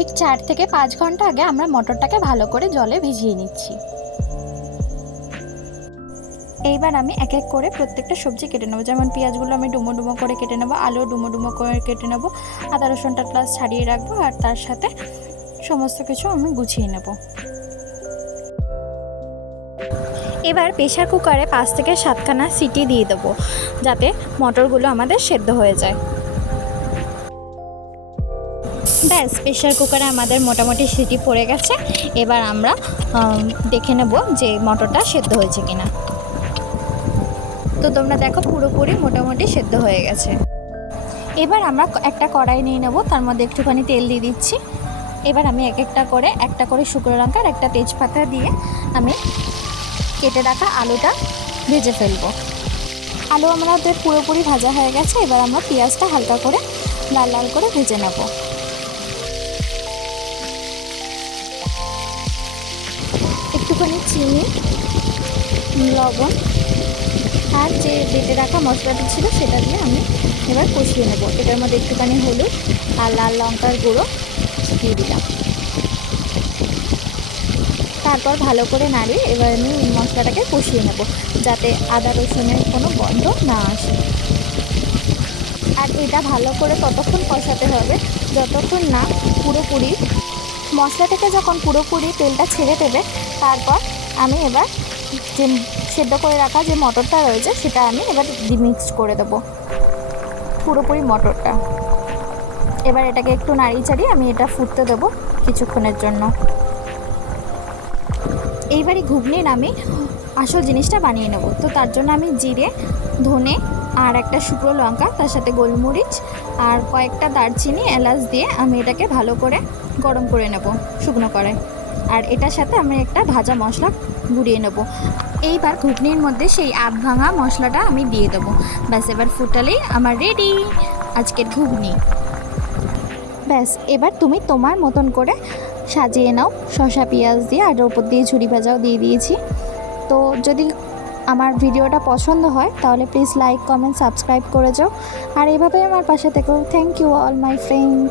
ঠিক 4 থেকে 5 ঘন্টা আগে আমরা মটরটাকে ভালো করে জলে ভিজিয়ে নিচ্ছি। এইবার আমি এক এক করে প্রত্যেকটা সবজি কেটে নেবো। যেমন পেঁয়াজগুলো আমি ডুমো ডুমো করে কেটে নেবো, আলু ডুমো ডুমো করে কেটে নেবো, আদা রসুনটা প্লাস ছাড়িয়ে রাখবো, আর তার সাথে সমস্ত কিছু আমি গুছিয়ে নেব। এবার প্রেসার কুকারে 5 থেকে 7খানা সিটি দিয়ে দেবো, যাতে মটরগুলো আমাদের সেদ্ধ হয়ে যায়। ব্যাস, প্রেসার কুকারে আমাদের মোটামুটি সিটি পড়ে গেছে। এবার আমরা দেখে নেব যে মটরটা সেদ্ধ হয়েছে কিনা। তো তোমরা দেখো পুরোপুরি মোটামুটি সেদ্ধ হয়ে গেছে। এবার আমরা একটা কড়াই নিয়ে নেব, তার মধ্যে একটুখানি তেল দিয়ে দিচ্ছি। এবার আমি একটা করে শুকনো লঙ্কা আর একটা তেজপাতা দিয়ে আমি কেটে রাখা আলুটা ভেজে ফেলবো। আলু আমাদের পুরোপুরি ভাজা হয়ে গেছে। এবার আমরা পেঁয়াজটা হালকা করে লাল লাল করে ভেজে নেব। একটুখানি চিনি, লবণ আর যে বেটে রাখা মশলাটি ছিল সেটা দিয়ে আমি এবার কষিয়ে নেব। এটার মধ্যে একটুখানি হলুদ আর লাল লঙ্কার গুঁড়ো দিয়ে দিলাম। তারপর ভালো করে নাড়িয়ে এবার আমি মশলাটাকে কষিয়ে নেব, যাতে আদা রসুনের কোনো গন্ধ না আসে। আর এটা ভালো করে ততক্ষণ কষাতে হবে যতক্ষণ না পুরোপুরি মশলাটাকে যখন পুরোপুরি তেলটা ছেড়ে দেবে, তারপর আমি এবার যে সেদ্ধ করে রাখা যে মটরটা রয়েছে সেটা আমি এবার মিক্স করে দেবো পুরোপুরি মটরটা। এবার এটাকে একটু নাড়িয়ে চাড়িয়ে আমি এটা ফুটতে দেবো কিছুক্ষণের জন্য। এইবারই ঘুগনির আমি আসল জিনিসটা বানিয়ে নেব। তো তার জন্য আমি জিরে, ধনে আর একটা শুকনো লঙ্কা, তার সাথে গোলমরিচ আর কয়েকটা দারচিনি, এলাচ দিয়ে আমি এটাকে ভালো করে গরম করে নেব শুকনো কড়াই। আর এটার সাথে আমি একটা ভাজা মশলা গুঁড়িয়ে নেব। এইবার ঘুগনির মধ্যে সেই আধ ভাঙা মশলাটা আমি দিয়ে দেবো। ব্যাস, এবার ফুটালেই আমার রেডি আজকের ঘুগনি। ব্যাস, এবার তুমি তোমার মতন করে সাজিয়ে নাও শসা পেঁয়াজ দিয়ে, আর ওপর দিয়ে ঝুরি ভাজাও দিয়ে দিয়েছি। তো যদি আমার ভিডিওটা পছন্দ হয় তাহলে প্লিজ লাইক, কমেন্ট, সাবস্ক্রাইব করে যাও। আর এভাবেই আমার পাশে থেকো। Thank you all my friend.